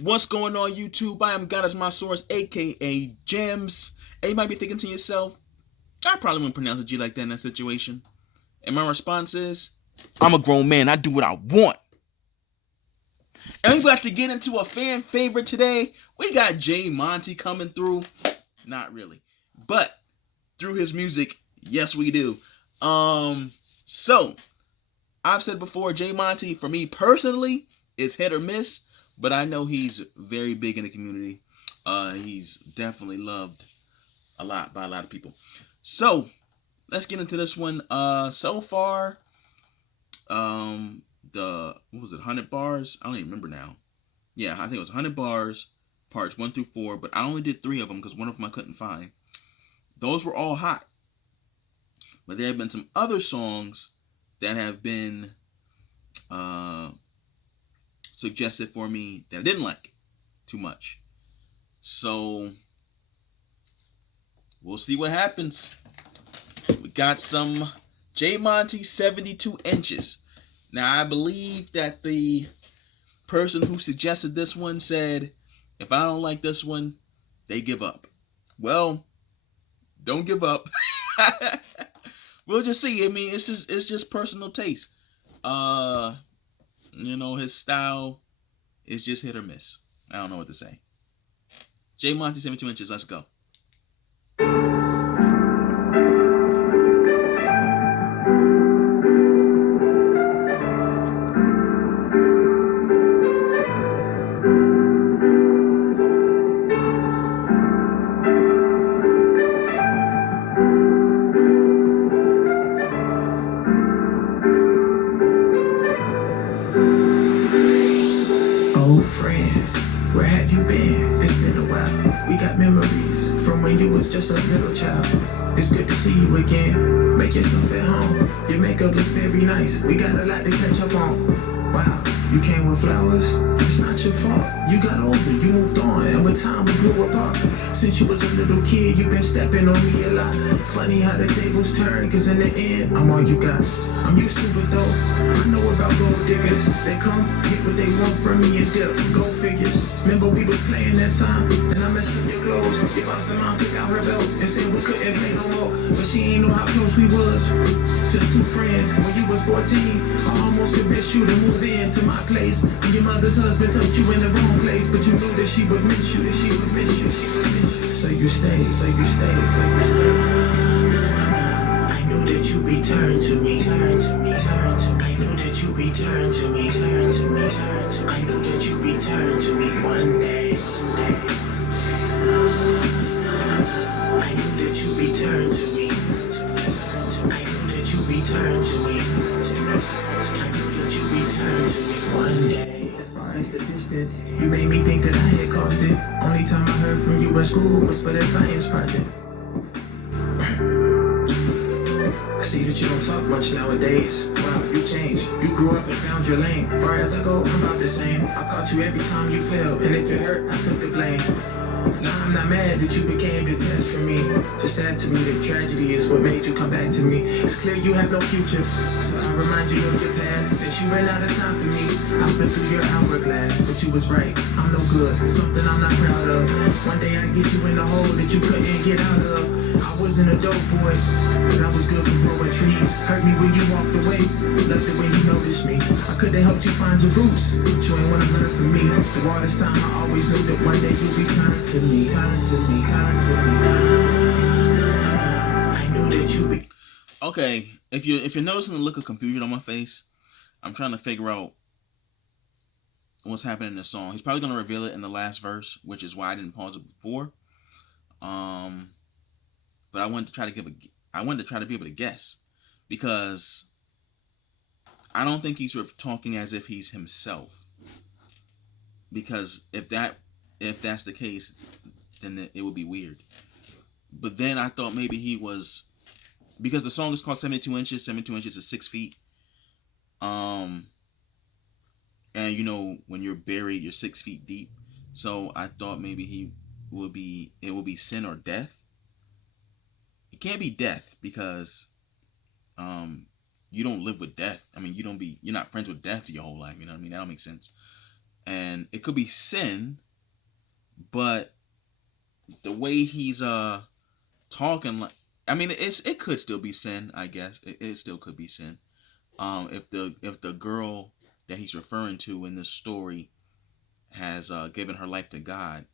What's going on, YouTube? I am God as my source, aka Gems. And you might be thinking to yourself, I probably wouldn't pronounce a G like that in that situation. And my response is, I'm a grown man. I do what I want. And we about to get into a fan favorite today. We got j-Monty coming through. Not really, but through his music, yes, we do. So I've said before, j-Monty for me personally is hit or miss, but I know he's very big in the community. He's definitely loved a lot by a lot of people. So let's get into this one. So far, the what was it, 100 bars? I don't even remember now. Yeah, I think it was 100 bars, parts 1 through 4, but I only did 3 of them because one of them I couldn't find. Those were all hot, but there have been some other songs that have been suggested for me that I didn't like too much. So we'll see what happens. We got some j-Monty 72 inches. Now I believe that the person who suggested this one said, if I don't like this one, they give up. Well, don't give up. We'll just see. I mean, it's just personal taste. His style is just hit or miss. I don't know what to say. j-Monty 72 inches, let's go. Old friend, where have you been? It's been a while. We got memories from when you was just a little child. It's good to see you again. Make yourself at home. Your makeup looks very nice. We got a lot to catch up on. Wow, you came with flowers? It's not your fault. You got older, you moved on, and with time we grew apart. Since you was a little kid, you been stepping on me a lot. Funny how the tables turn, cause in the end, I'm all you got. I'm used to it though. I know about gold diggers. They come, get what they want from me and dip. Go figures. Remember we was playing that time, and I messed up your clothes. If I still mom took out her belt and said we couldn't play no more, but she ain't know how close we was. Just two friends. When you was 14, I almost convinced you to move into my place. And your mother's husband tucked you in the wrong place, but you knew that she would miss you, that she would miss you, she would miss you. So you stayed, so you stayed, so you stayed. I knew that you returned to me, turn to me, turn to me. I knew that you returned to me, turn to me, turn to me. I knew that you returned to me one day, one day, one day. I knew that you returned to me, to me, to me. I knew that you returned to me, to me, to me. I knew that you returned to me one day. As far as the distance, you made me think that I had caused it. Only time I heard from you at school was for that science project. I see that you don't talk much nowadays. Wow, you changed. You grew up and found your lane. Far as I go, I'm about the same. I caught you every time you fell, and if it hurt, I took the blame. Now I'm not mad that you became detached from me. Just sad to me that tragedy is what made you come back to me. It's clear you have no future, so I remind you of your past. Since you ran out of time for me, I slipped through your hourglass. But you was right, I'm no good, something I'm not proud of. One day I get you in a hole that you couldn't get out of. I wasn't a dope boy, but I was good for growing trees. Hurt me when you walked away, loved it when you noticed me. I could've helped you find your roots, but you ain't wanna learn from me. Through all this time I always knew that one day you'd return to me, turn to me, turn to me. I knew that you be. Okay, if you're noticing the look of confusion on my face, I'm trying to figure out what's happening in the song. He's probably gonna reveal it in the last verse, which is why I didn't pause it before. But I wanted to try to be able to guess, because I don't think he's talking as if he's himself. Because if that's the case, then it would be weird. But then I thought maybe he was, because the song is called 72 inches. 72 inches is 6 feet. And when you're buried, you're 6 feet deep. So I thought maybe it will be sin or death. It can't be death, because you don't live with death. I mean, you're not friends with death your whole life. You know what I mean? That don't make sense. And it could be sin, but the way he's talking, like, I mean, it could still be sin. I guess it still could be sin. If the girl that he's referring to in this story has given her life to God,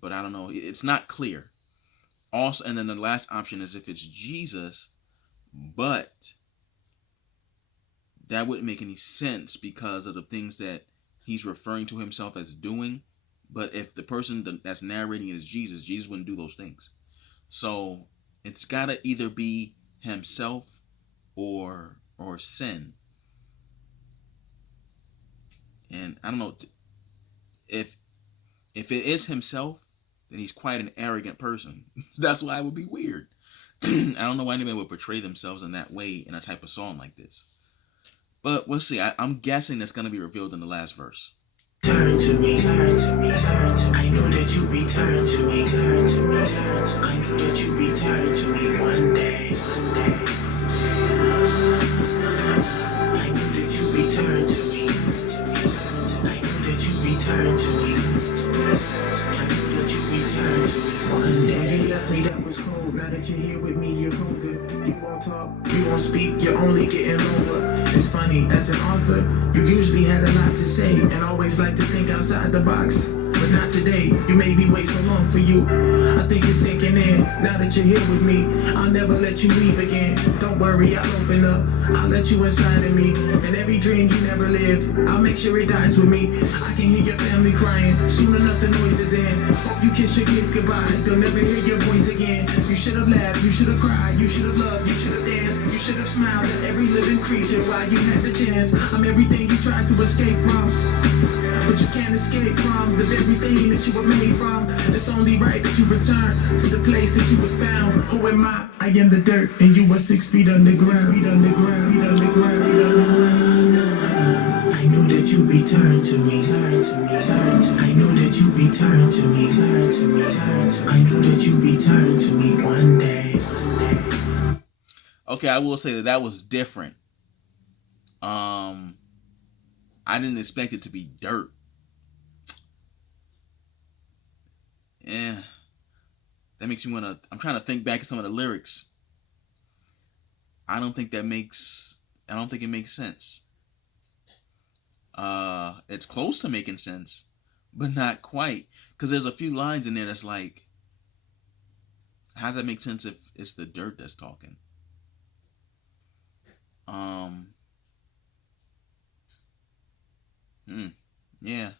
but I don't know. It's not clear. Also, and then the last option is if it's Jesus, but that wouldn't make any sense because of the things that he's referring to himself as doing. But if the person that's narrating it is Jesus, Jesus wouldn't do those things. So it's gotta either be himself or sin. And I don't know if it is himself, then he's quite an arrogant person. That's why it would be weird. I don't know why anybody would portray themselves in that way in a type of song like this. But we'll see. I'm guessing that's going to be revealed in the last verse. Turn to me, turn to me, turn to me. I know that you return to me, turn to me, turn to me. I know that you return to me one day, one day. I know that you return to me. I know that you return to me. I know that you return to me one day. You left me, that was cold. Now that you're here with me, you're colder. You won't talk, you won't speak, you're only getting lower. It's funny, as an author, you usually had a lot to say and always like to think outside the box. But not today, you made me wait so long for you. I think it's sinking in, now that you're here with me. I'll never let you leave again. Don't worry, I'll open up, I'll let you inside of me. And every dream you never lived, I'll make sure it dies with me. I can hear your family crying, soon enough the noise is in. Hope you kiss your kids goodbye, they'll never hear your voice again. You should have laughed, you should have cried, you should have loved, you should have danced. You should have smiled at every living creature while you had the chance. I'm everything you tried to escape from, but you can't escape from the very thing that you were made from. It's only right that you return to the place that you was found. Who am I? I am the dirt, and you are 6 feet underground. 6 feet underground, feet underground. I know that you return to me, turn to me, turn to me. I know that you return to me, turn to me, turn to me. I know that you return to me one day, one day. Okay, I will say that was different. I didn't expect it to be dirt. Yeah, that makes me wanna. I'm trying to think back at some of the lyrics. I don't think it makes sense. It's close to making sense, but not quite. Because there's a few lines in there that's like, how does that make sense if it's the dirt that's talking? Yeah.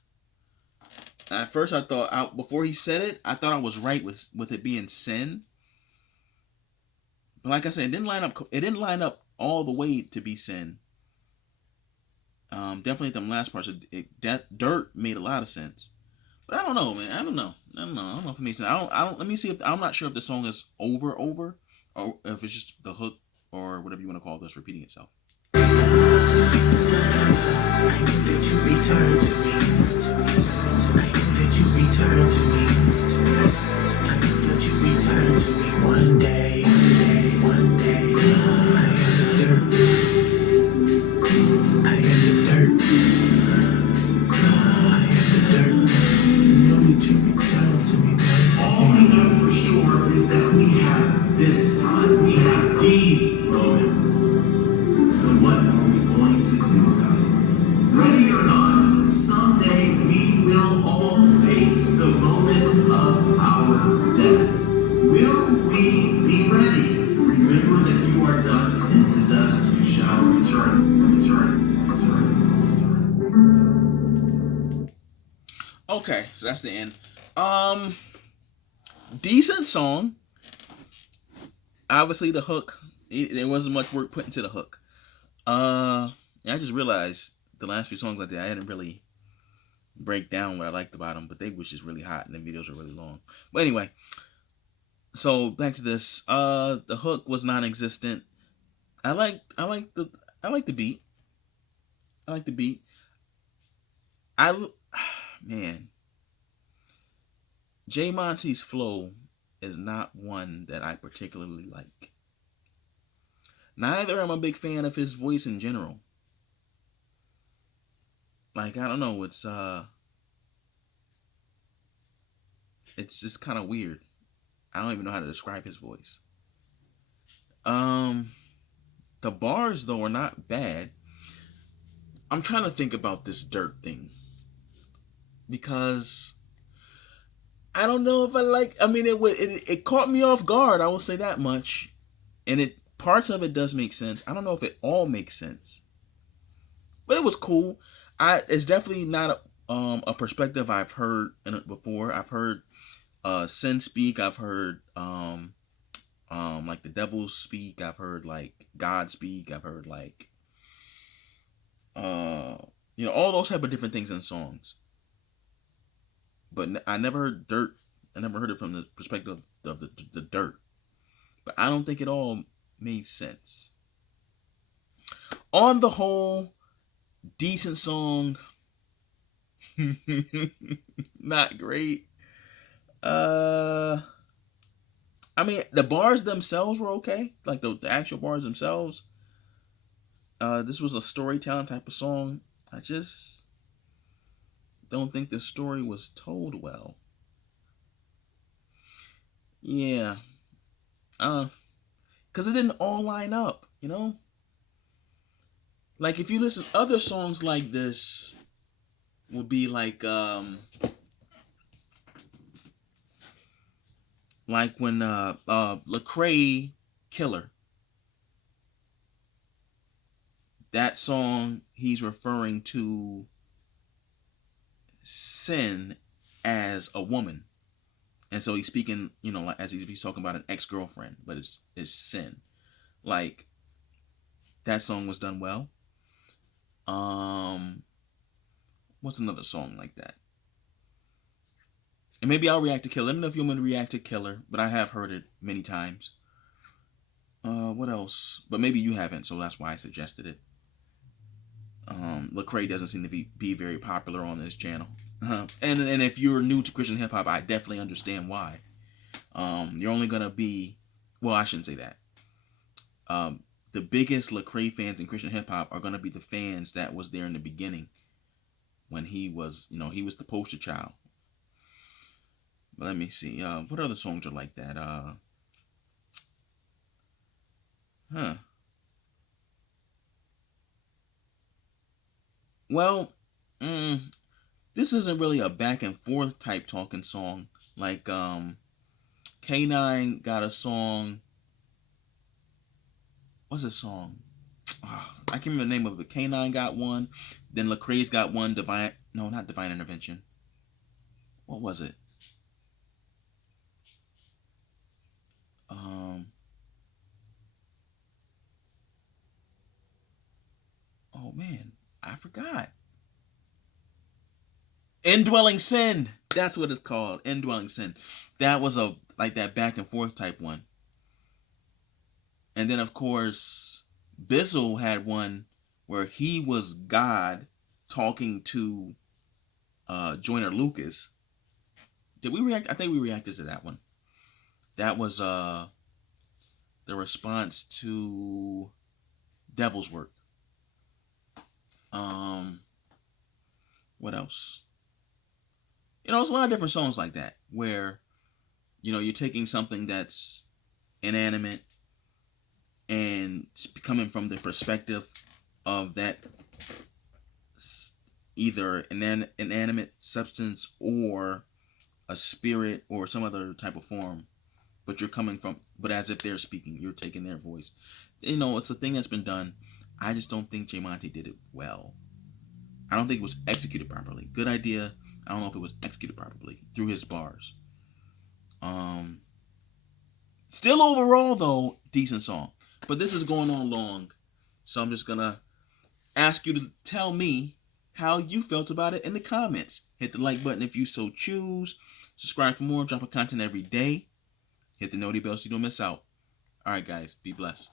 At first, I thought before he said it, I thought I was right with it being sin. But like I said, it didn't line up. It didn't line up all the way to be sin. Definitely them last parts. That dirt made a lot of sense. But I don't know, man. I don't know if it makes sense. I don't. Let me see if I'm not sure if the song is over, or if it's just the hook or whatever you want to call this repeating itself. I know that you return to me. I know that you return to me. I know that you return to me one day, one day, one day. I am the dirt. I am the dirt. I am the dirt. I know that you return to me one day. All we know for sure is that we have this time. We have these moments. So what are we going to do about it? Ready or not, someday we will all face the moment of our death. Will we be ready? Remember that you are dust, and to dust you shall return. Okay, so that's the end. Decent song. Obviously, the hook. There wasn't much work put into the hook. I just realized the last few songs I did, I didn't really break down what I liked about them, but they was just really hot and the videos were really long. But anyway, so back to this. The hook was non-existent. I like the beat. I like the beat. Man, j-Monty's flow is not one that I particularly like. Neither am I a big fan of his voice in general. like, I don't know, it's just kind of weird. I don't even know how to describe his voice. Um, the bars though are not bad. I'm trying to think about this dirt thing because I don't know if I like. I mean, it caught me off guard. I will say that much, and it parts of it does make sense. I don't know if it all makes sense, but it was cool. It's definitely not a perspective I've heard in it before. I've heard Sin speak. I've heard like the devil speak. I've heard like God speak. I've heard like uh all those type of different things in songs. But I never heard dirt. I never heard it from the perspective of the dirt. But I don't think it all made sense. On the whole, decent song. Not great. I mean, the bars themselves were okay. Like the actual bars themselves. This was a storytelling type of song. I just don't think the story was told well. Yeah. Because it didn't all line up, you know? Like, if you listen, other songs like this will be like when Lecrae Killer. That song, he's referring to sin as a woman. And so he's speaking, like as if he's talking about an ex-girlfriend, but it's sin. Like, that song was done well. What's another song like that? And maybe I'll react to Killer. Let me know if you want me to react to Killer, but I have heard it many times. What else? But maybe you haven't, so that's why I suggested it. Lecrae doesn't seem to be very popular on this channel. And if you're new to Christian hip hop, I definitely understand why. You're only gonna be, well, I shouldn't say that. The biggest Lecrae fans in Christian hip hop are gonna be the fans that was there in the beginning, when he was, he was the poster child. But let me see. What other songs are like that? Well, this isn't really a back and forth type talking song. Like K9 got a song. What's his song? I can't remember the name of it. K9 got one. Then Lecrae's got one. Not Divine Intervention. What was it? Oh man, I forgot. Indwelling Sin. That's what it's called. Indwelling Sin. That was that back and forth type one. And then of course, Bizzle had one where he was God talking to Joyner Lucas. Did we react? I think we reacted to that one. That was the response to Devil's Work. What else? It's a lot of different songs like that where, you're taking something that's inanimate and it's coming from the perspective of that either an inanimate substance or a spirit or some other type of form, but as if they're speaking, you're taking their voice. It's a thing that's been done. I just don't think j-Monty did it well. I don't think it was executed properly. Good idea. I don't know if it was executed properly through his bars. Still overall though, decent song. But this is going on long, so I'm just gonna ask you to tell me how you felt about it in the comments. Hit the like button if you so choose. Subscribe for more. I'm dropping content every day. Hit the noti bell so you don't miss out. Alright guys, be blessed.